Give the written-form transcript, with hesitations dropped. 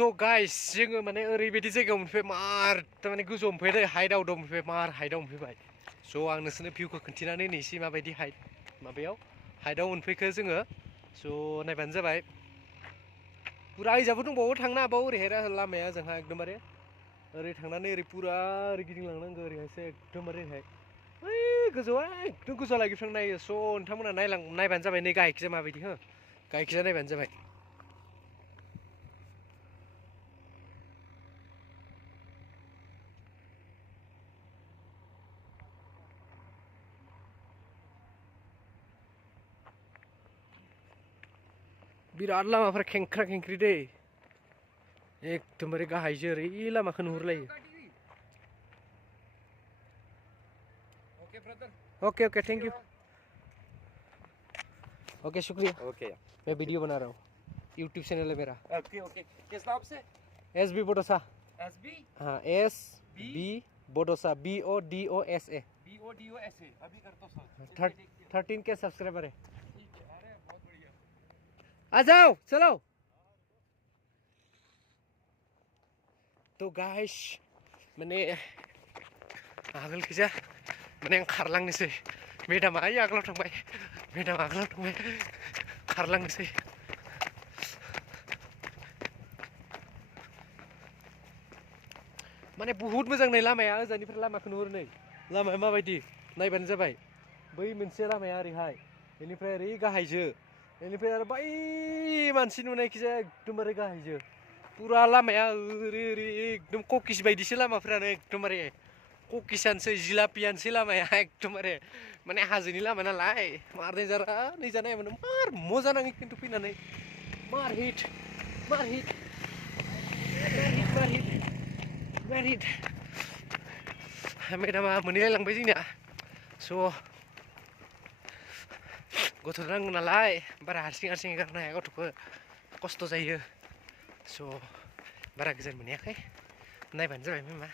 तो गाइस जोङो माने ओरैबायदि जायगायाव मोनफैबाय मार तारमाने गोजौआव मोनफैबाय हाइटआव दं मोनफैबाय मार हाइटआव मोनफैबाय स' आं नोंसोरनो भिउखौ खोन्थिनानै होनोसै माबायदि हाइट माबायाव हाइटआव मोनफैखो जोङो स' नायबानो जाबाय पुरा ओइजाबो दंबावो थांनो हाबावो ओरैहाय लामाया जोंहा एकदमबारे ओरै थांनानै ओरै पुरा ओरै गिदिंलांनांगौ ओरैहायसो एकदमबारे ओरैहाय ओइ गोजौआ एकदम गोजौआ लागै नायो स' नोंथांमोना नायबानो जाबाय नै गाहायखिजा माबायदि हो गाहायखिजा नायबानो जाबाय बिराद लामाफोरा खेंख्रा खेंख्रि दै एकदमबारे गाहायजो ओरै लामाखौ नुहुरलायो okay okay thank you okay शुक्रिया ओके मैं वीडियो बना रहा हूँ यूट्यूब चैनल है मेरा ओके ओके किस नाम से एस बी बोडोसा एसबी हाँ एस बी बोडोसा BODOSA BODOSA अभी करता हूं सर 13 के सब्सक्राइबर है ठीक है अरे बहुत बढ़िया आ जाओ चलो तो गाइस माने आगोल खिजा माने आं खारलांनोसै मेडामा आइ आगोलाव थांबाय मेडामा आगोलाव थांबाय खारलांनोसै माने बहुत मोजां नै लामाया ओजानिफ्राय लामाखौ नुहुरो नै लामाया माबायदि नायबानो जाबाय बै मोनसे लामाया ओरैहाय बेनिफ्राय ओरै गाहायजो बेनिफ्राय आरो बै मानसि नुनायखिजाया एकदमबारे गाहायजो पुरा लामाया ओरै ओरै एकदम ककिस बायदिसो लामाफ्रानो एकदमबारे ककिसानोसै जिलापियानोसै लामाया एकदमबारे माने हाजोनि लामा नालाय मार देन्जारा नैजा नायबानो मार मजा नाङो खिन्थु फैनानै मार हिट मार हिट मार हिट मार हिट मेडामा मोनहैलायलांबाय जोंनिया स' गथ' नांगौ नालाय बारा हारसिं हारसिं एगारनो हाया गथ'खौ खस्थ' जायो स' बारा गोजान मोनहैयाखै नायबानो जाबाय मा